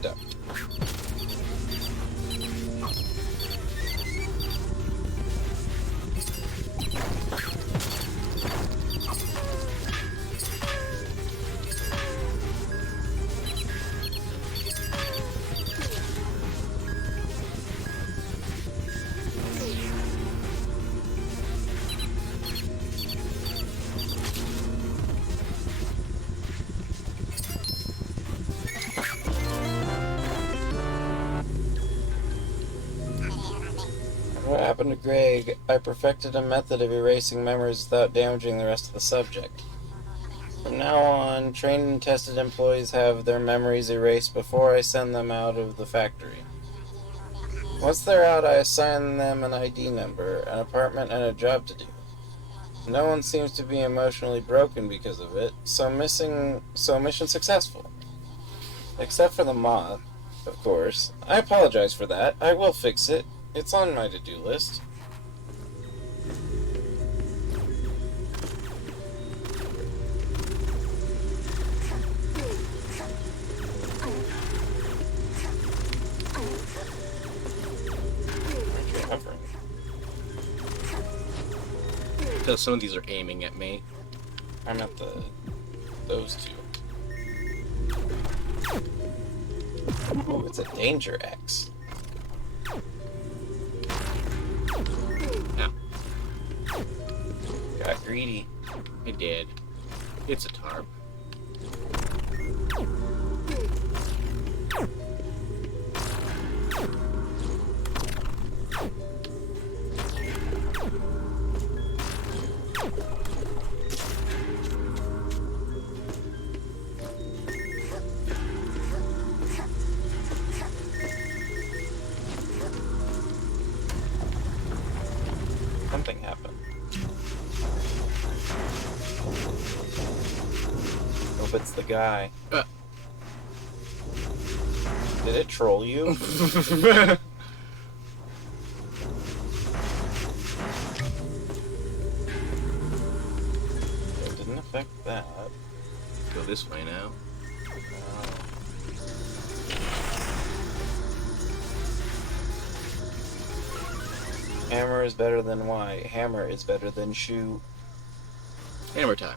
Duck. What happened to Greg? I perfected a method of erasing memories without damaging the rest of the subject. From now on, trained and tested employees have their memories erased before I send them out of the factory. Once they're out, I assign them an ID number, an apartment, and a job to do. No one seems to be emotionally broken because of it, so mission successful. Except for the moth, of course. I apologize for that. I will fix it. It's on my to-do list. So some of these are aiming at me. I'm at those two. Oh, it's a danger X. Yeah, Got greedy. I did. It's a tarp. Something happened. Hope it's the guy. Did it troll you? Yeah. It didn't affect that. Go this way now. Hammer is better than Y. Hammer is better than shoe. Hammer time.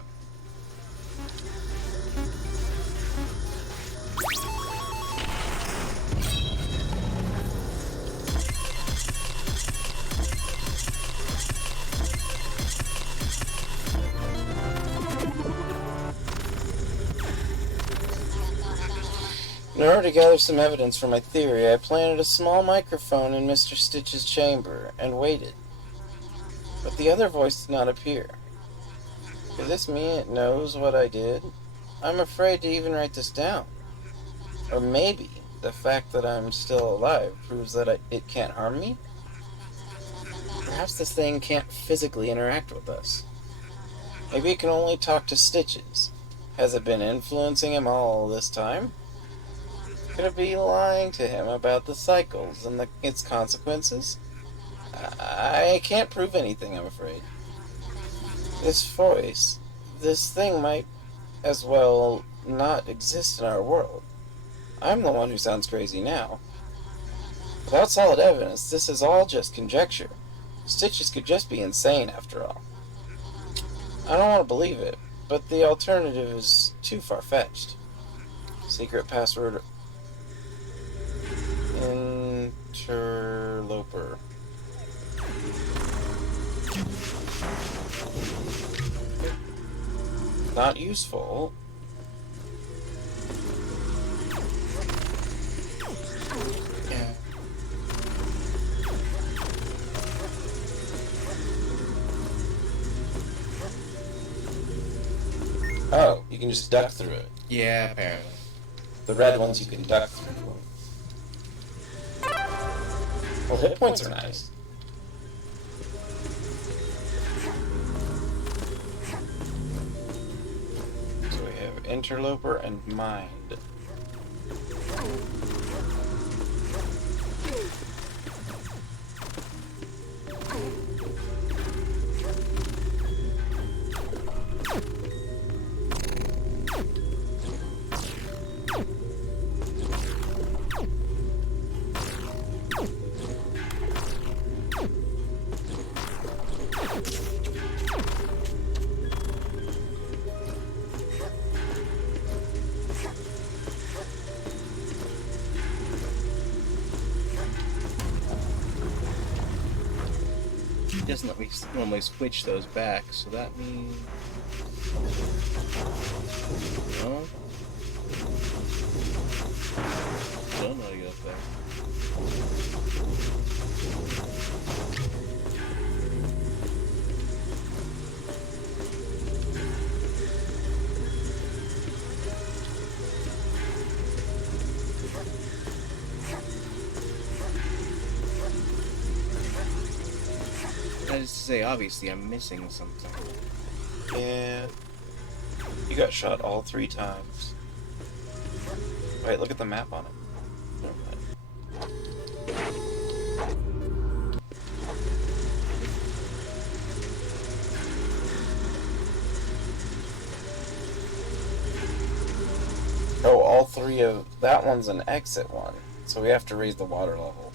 In order to gather some evidence for my theory, I planted a small microphone in Mr. Stitch's chamber and waited. But the other voice did not appear. Does this mean it knows what I did? I'm afraid to even write this down. Or maybe the fact that I'm still alive proves that it can't harm me? Perhaps this thing can't physically interact with us. Maybe it can only talk to Stitches. Has it been influencing him all this time? Could it be lying to him about the cycles and its consequences? I can't prove anything, I'm afraid. This voice, this thing might as well not exist in our world. I'm the one who sounds crazy now. Without solid evidence, this is all just conjecture. Stitches could just be insane, after all. I don't want to believe it, but the alternative is too far-fetched. Secret password interloper. Not useful. Yeah. Oh, you can just duck through it. Yeah, apparently. The red ones you can duck through. Well, hit points are nice. So we have interloper and mind. It doesn't let me normally switch those back, so that means... No? Don't know how to get up there. That is to say, obviously, I'm missing something. Yeah. You got shot all 3 times. Wait, look at the map on it. Never mind. Oh, all 3 of... That one's an exit one. So we have to raise the water level.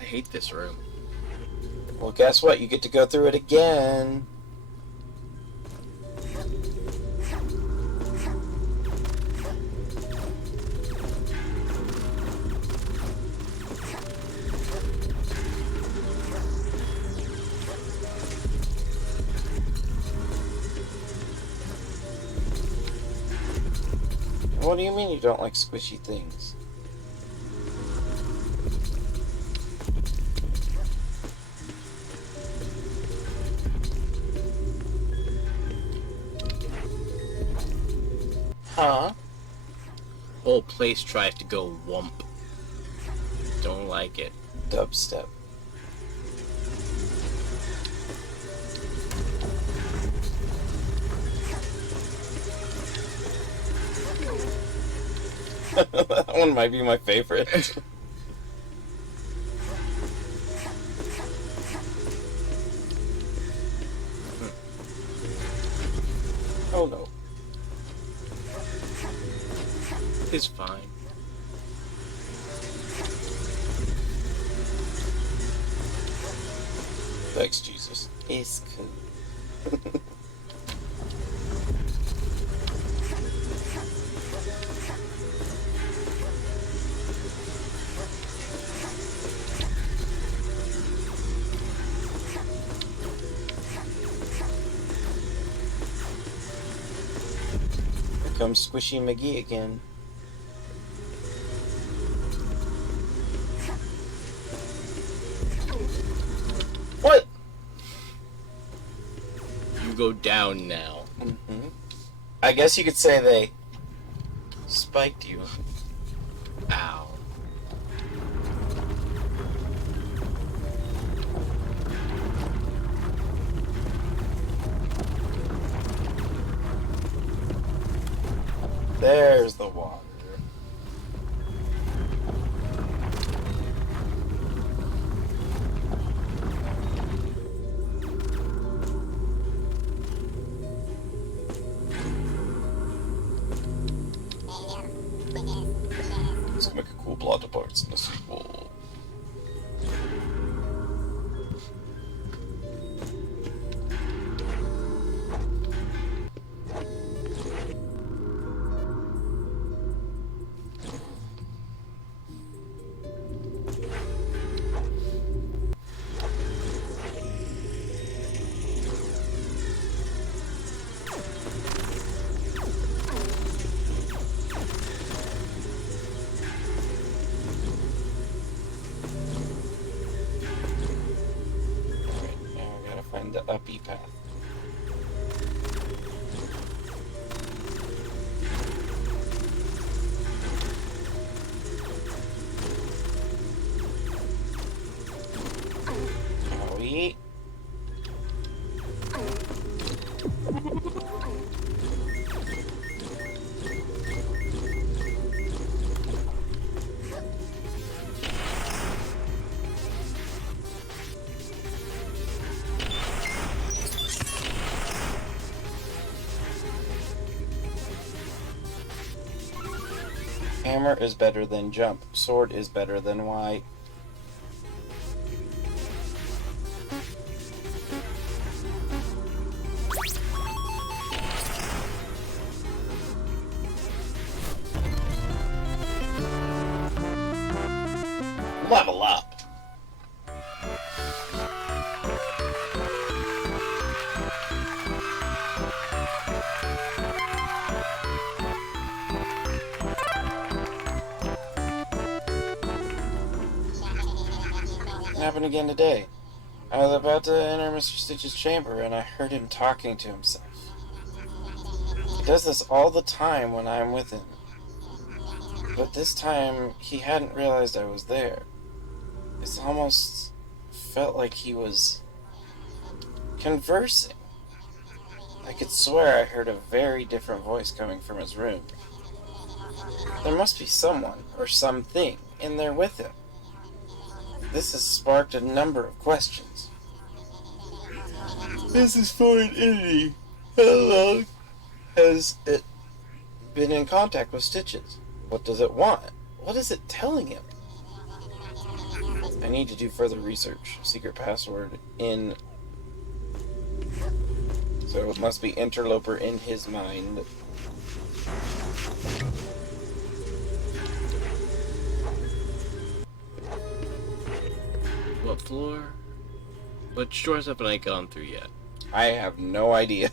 I hate this room. Well, guess what? You get to go through it again. What do you mean you don't like squishy things? Huh? Whole place tries to go wump. Don't like it. Dubstep. That one might be my favorite. Oh no. It's fine. Thanks, Jesus. It's cool. Here comes Squishy McGee again. What? You go down now. Mm-hmm. I guess you could say they spiked you. Ow. There's the water. Let's make a cool plot of parts in the sequel. Find the uppy path. Owie. Hammer is better than jump. Sword is better than white. Level up! It happened again today. I was about to enter Mr. Stitch's chamber and I heard him talking to himself. He does this all the time when I'm with him. But this time, he hadn't realized I was there. It almost felt like he was conversing. I could swear I heard a very different voice coming from his room. There must be someone, or something, in there with him. This has sparked a number of questions. This is foreign entity. How long has it been in contact with Stitches? What does it want? What is it telling him? I need to do further research. Secret password in... So it must be interloper in his mind. What floor? Which doors haven't I gone through yet? I have no idea.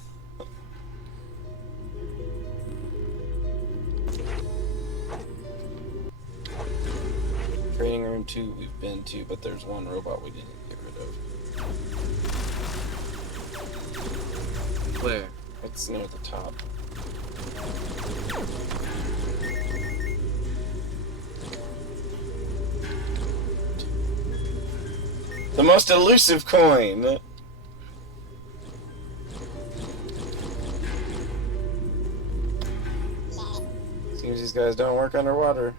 Training room 2 we've been to, but there's one robot we didn't get rid of. Where? It's near the top. The most elusive coin! Seems these guys don't work underwater.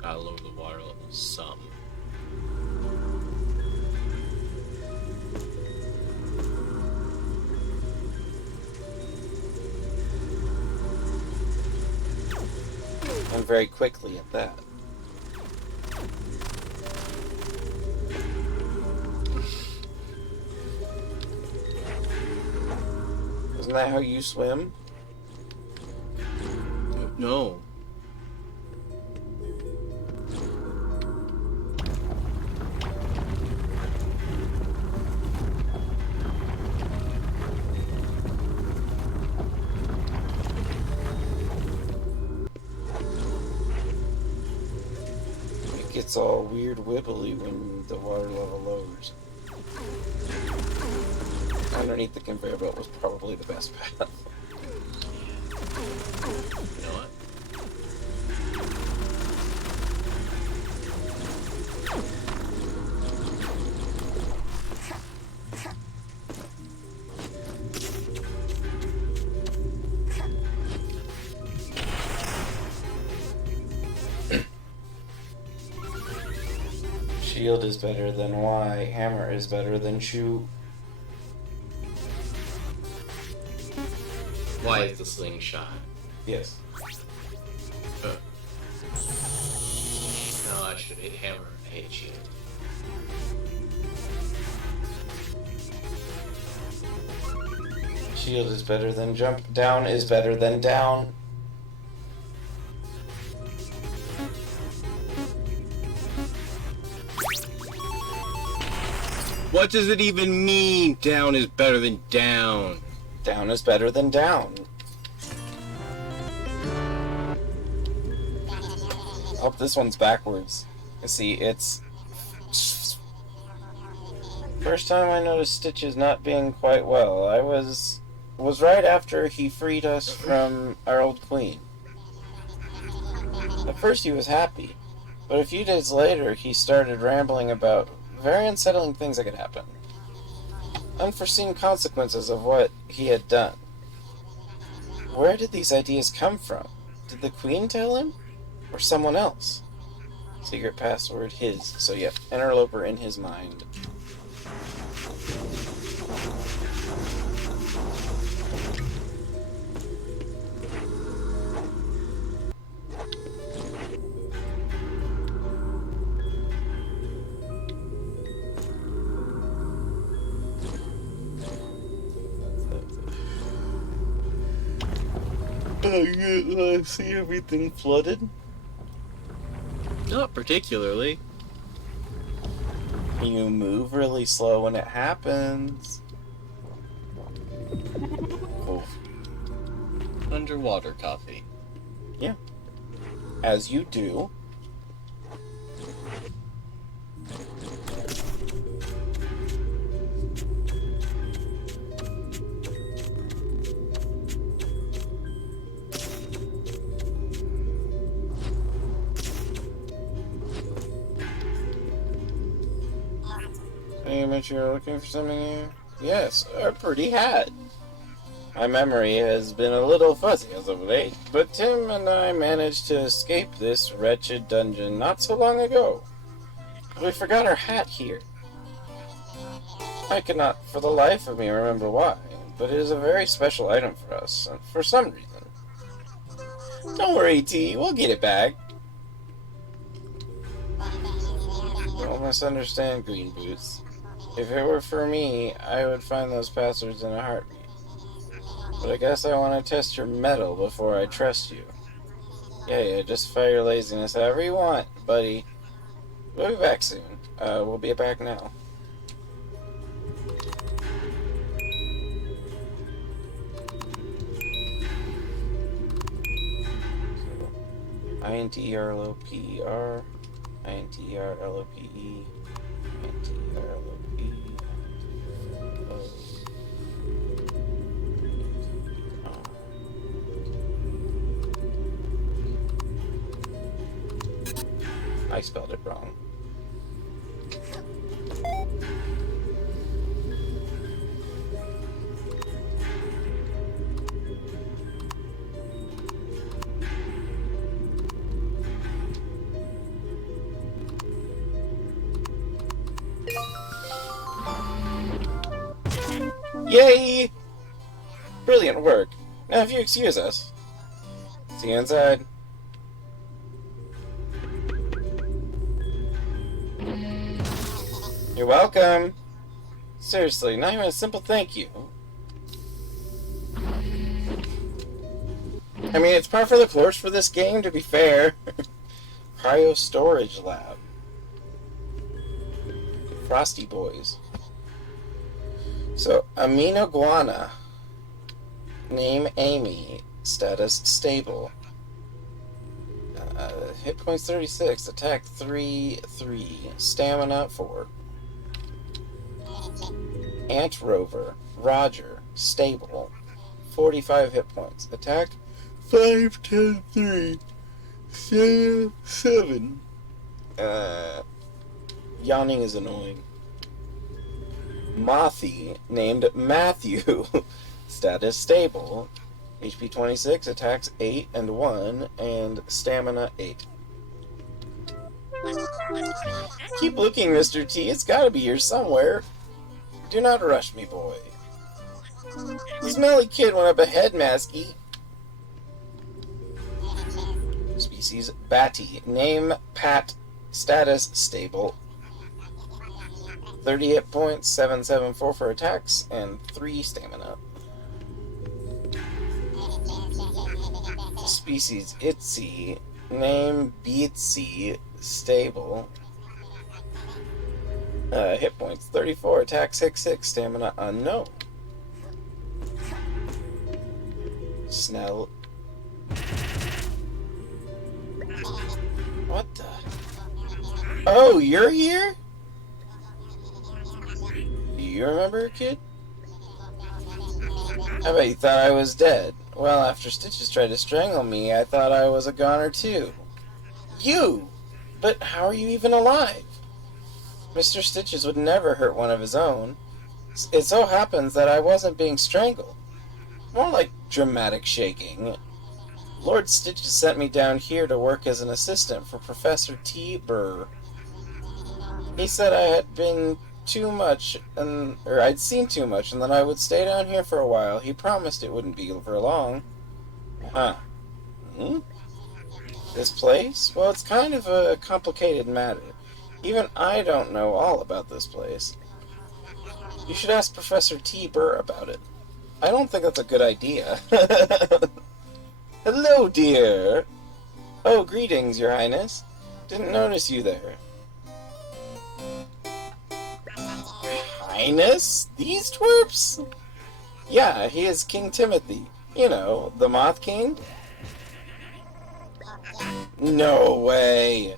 Gotta lower the water level some. And very quickly at that. Isn't that how you swim? No. It gets all weird wibbly when the water level lowers. Underneath the conveyor belt was probably the best path. You know what? Shield is better than Y. Hammer is better than shoe. Why is the slingshot? Yes. No, I should hate hammer. I hate shield. Shield is better than jump. Down is better than down. What does it even mean? Down is better than down. Down is better than down. Oh, this one's backwards. You see, it's... First time I noticed Stitches not being quite well. I was right after he freed us from our old queen. At first he was happy, but a few days later he started rambling about very unsettling things that could happen. Unforeseen consequences of what he had done. Where did these ideas come from? Did the queen tell him? Or someone else? Secret password his. So yeah, interloper in his mind. I see everything flooded. Not particularly. You move really slow when it happens. Cool. Underwater coffee. Yeah. As you do. You mentioned you're looking for something here? Yes, a pretty hat. My memory has been a little fuzzy as of late, but Tim and I managed to escape this wretched dungeon not so long ago. We forgot our hat here. I cannot for the life of me remember why, but it is a very special item for us, for some reason. Don't worry, T, we'll get it back. Don't misunderstand, Green Boots. If it were for me, I would find those passwords in a heartbeat. But I guess I want to test your mettle before I trust you. Yeah, just fire your laziness however you want, buddy. We'll be back soon. We'll be back now. INTERLOPER, INTERLOPE, INTERLOPE. I spelled it wrong. Yay! Brilliant work. Now, if you excuse us. See you inside. You're welcome. Seriously, not even a simple thank you. I mean, it's par for the course for this game, to be fair. Cryo Storage Lab. Frosty Boys. So, Aminoguana. Name Amy. Status stable. Hit points 36. Attack 3. Stamina 4. Ant Rover. Roger. Stable. 45 hit points. Attack 5, 10, 3. 7. Yawning is annoying. Mothy, named Matthew. Status stable. HP 26, attacks 8 and 1, and stamina 8. Keep looking, Mr. T. It's gotta be here somewhere. Do not rush me, boy. Smelly kid went up ahead, Masky. Species Batty. Name Pat. Status stable. 30 hit points, 774 for attacks, and 3 stamina. Species Itsy. Name Beatsy. Stable. Hit points 34, attack 6, stamina unknown. Snell. What the? Oh, you're here? Do you remember, kid? I bet you thought I was dead. Well, after Stitches tried to strangle me, I thought I was a goner too. You! But how are you even alive? Mr. Stitches would never hurt one of his own. It so happens that I wasn't being strangled. More like dramatic shaking. Lord Stitches sent me down here to work as an assistant for Professor T. Burr. He said I had been too much, or I'd seen too much, and that I would stay down here for a while. He promised it wouldn't be for long. Huh. This place? Well, it's kind of a complicated matter. Even I don't know all about this place. You should ask Professor T. Burr about it. I don't think that's a good idea. Hello, dear. Oh, greetings, Your Highness. Didn't notice you there. Highness? These twerps? Yeah, he is King Timothy. You know, the Moth King? No way.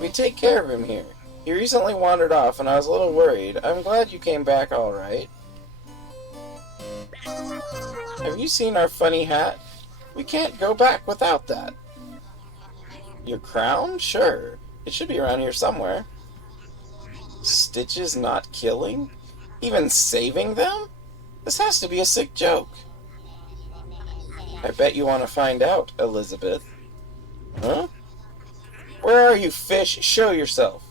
We take care of him here. He recently wandered off and I was a little worried. I'm glad you came back alright. Have you seen our funny hat? We can't go back without that. Your crown? Sure. It should be around here somewhere. Stitches not killing? Even saving them? This has to be a sick joke. I bet you want to find out, Elizabeth. Huh? Where are you, fish? Show yourself.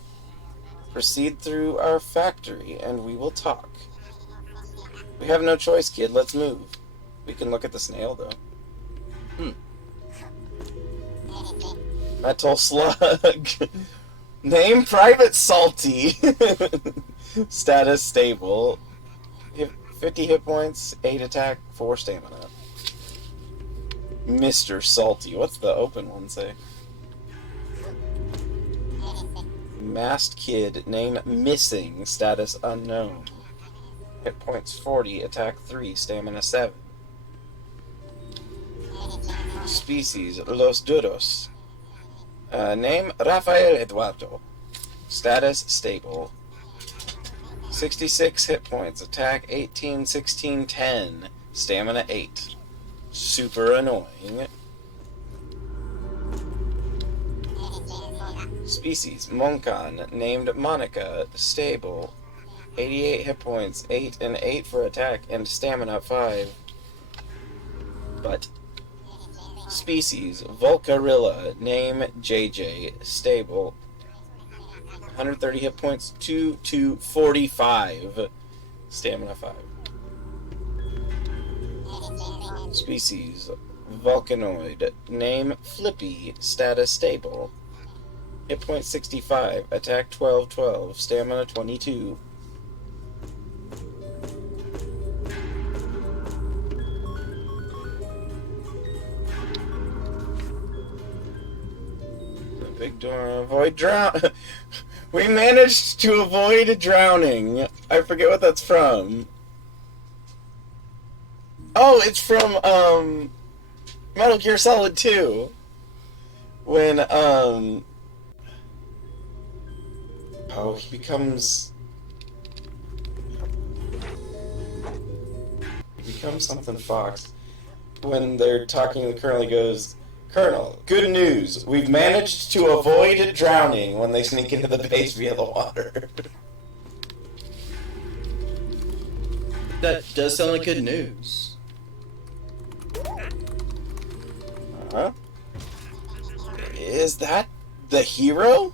Proceed through our factory, and we will talk. We have no choice, kid. Let's move. We can look at the snail, though. Metal slug. Name Private Salty. Status stable. 50 hit points, 8 attack, 4 stamina. Mr. Salty. What's the open one say? Masked Kid. Name Missing. Status unknown. Hit points 40, attack 3, stamina 7. Species Los Duros. Name Rafael Eduardo. Status stable. 66 hit points, attack 18, 16, 10, stamina 8. Super annoying. Species Monkan, named Monica, stable. 88 hit points, 8 and 8 for attack, and stamina 5. But species Volcarilla, name JJ, stable. 130 hit points, 2 to 45, stamina 5. Species Volcanoid, name Flippy, status stable. Hit point 65, attack 12, 12, stamina 22. The big door, avoid drown. We managed to avoid drowning. I forget what that's from. Oh, it's from, Metal Gear Solid 2. When, oh, he becomes something Fox. When they're talking, the Colonel goes, Colonel, good news. We've managed to avoid drowning when they sneak into the base via the water. That does sound like good news. Huh? Is that the hero?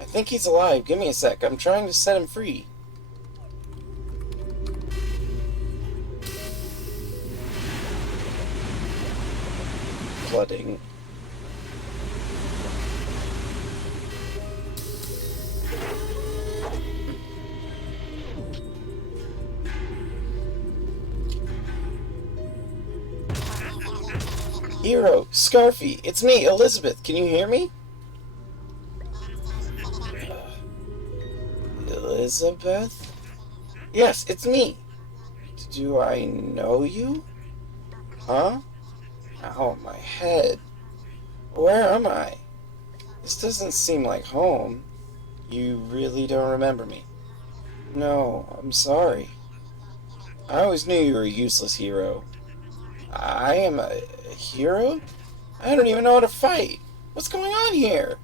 I think he's alive. Give me a sec. I'm trying to set him free. Flooding. Hero, Scarfy, it's me, Elizabeth. Can you hear me? Elizabeth? Yes, it's me. Do I know you? Huh? Ow, my head. Where am I? This doesn't seem like home. You really don't remember me? No, I'm sorry. I always knew you were a useless hero. I am a hero? I don't even know how to fight. What's going on here?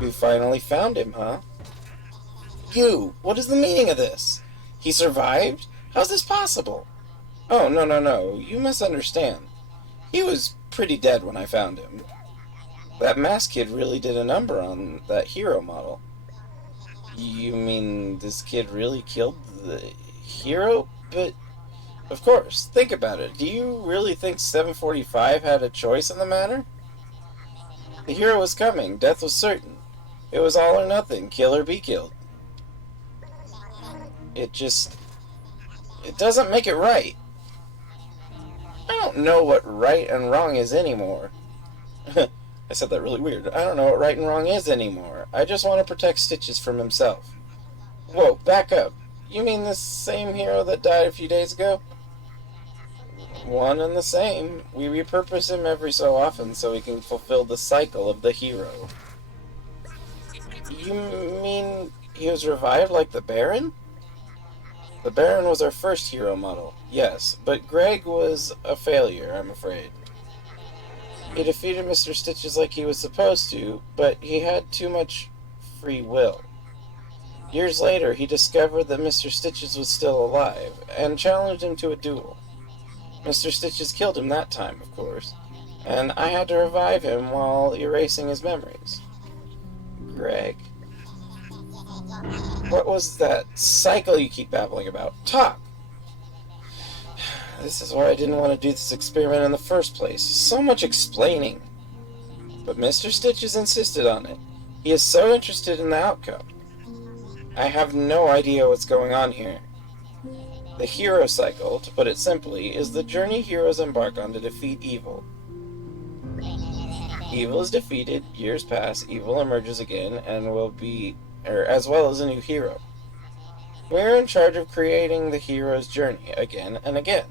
You finally found him, huh? You! What is the meaning of this? He survived? How's this possible? Oh, no, no, no. You misunderstand. He was pretty dead when I found him. That masked kid really did a number on that hero model. You mean this kid really killed the hero? But, of course, think about it. Do you really think 745 had a choice in the matter? The hero was coming. Death was certain. It was all or nothing. Kill or be killed. It doesn't make it right. I don't know what right and wrong is anymore. I said that really weird. I don't know what right and wrong is anymore. I just want to protect Stitches from himself. Whoa, back up. You mean the same hero that died a few days ago? One and the same. We repurpose him every so often so he can fulfill the cycle of the hero. You mean he was revived like the Baron? The Baron was our first hero model, yes, but Greg was a failure, I'm afraid. He defeated Mr. Stitches like he was supposed to, but he had too much free will. Years later, he discovered that Mr. Stitches was still alive, and challenged him to a duel. Mr. Stitches killed him that time, of course, and I had to revive him while erasing his memories. Greg. What was that cycle you keep babbling about? Talk! This is why I didn't want to do this experiment in the first place. So much explaining. But Mr. Stitches insisted on it. He is so interested in the outcome. I have no idea what's going on here. The hero cycle, to put it simply, is the journey heroes embark on to defeat evil. Evil is defeated, years pass, evil emerges again, and will be, as well as a new hero. We're in charge of creating the hero's journey again and again.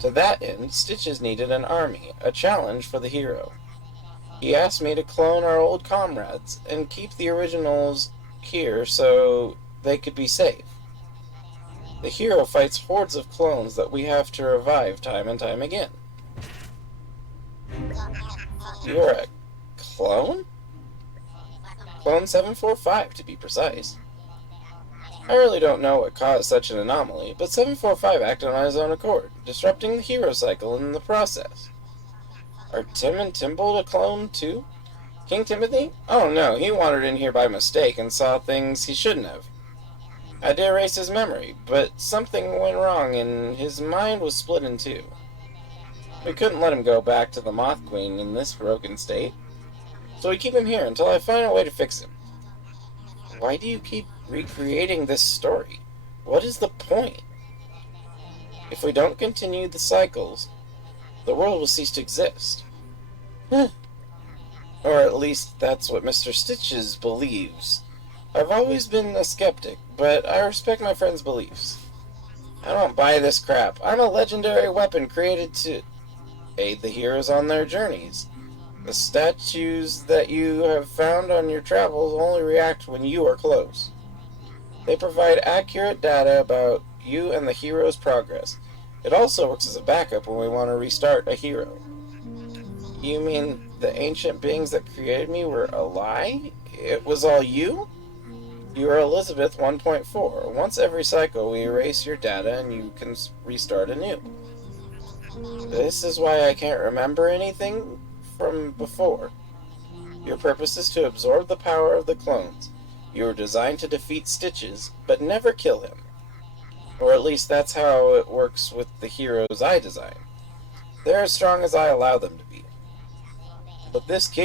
To that end, Stitches needed an army, a challenge for the hero. He asked me to clone our old comrades and keep the originals here so they could be safe. The hero fights hordes of clones that we have to revive time and time again. You're a clone? Clone 745, to be precise. I really don't know what caused such an anomaly, but 745 acted on his own accord, disrupting the hero cycle in the process. Are Tim and Timbold a clone, too? King Timothy? Oh no, he wandered in here by mistake and saw things he shouldn't have. I did erase his memory, but something went wrong and his mind was split in two. We couldn't let him go back to the Moth Queen in this broken state, so we keep him here until I find a way to fix him. Why do you keep recreating this story? What is the point? If we don't continue the cycles, the world will cease to exist. Or at least that's what Mr. Stitches believes. I've always been a skeptic, but I respect my friend's beliefs. I don't buy this crap. I'm a legendary weapon created to aid the heroes on their journeys. The statues that you have found on your travels only react when you are close. They provide accurate data about you and the hero's progress. It also works as a backup when we want to restart a hero. You mean the ancient beings that created me were a lie? It was all you? You are Elizabeth 1.4. Once every cycle we erase your data and you can restart anew. This is why I can't remember anything from before. Your purpose is to absorb the power of the clones. You were designed to defeat Stitches, but never kill him. Or at least that's how it works with the heroes I design. They're as strong as I allow them to be. But this kid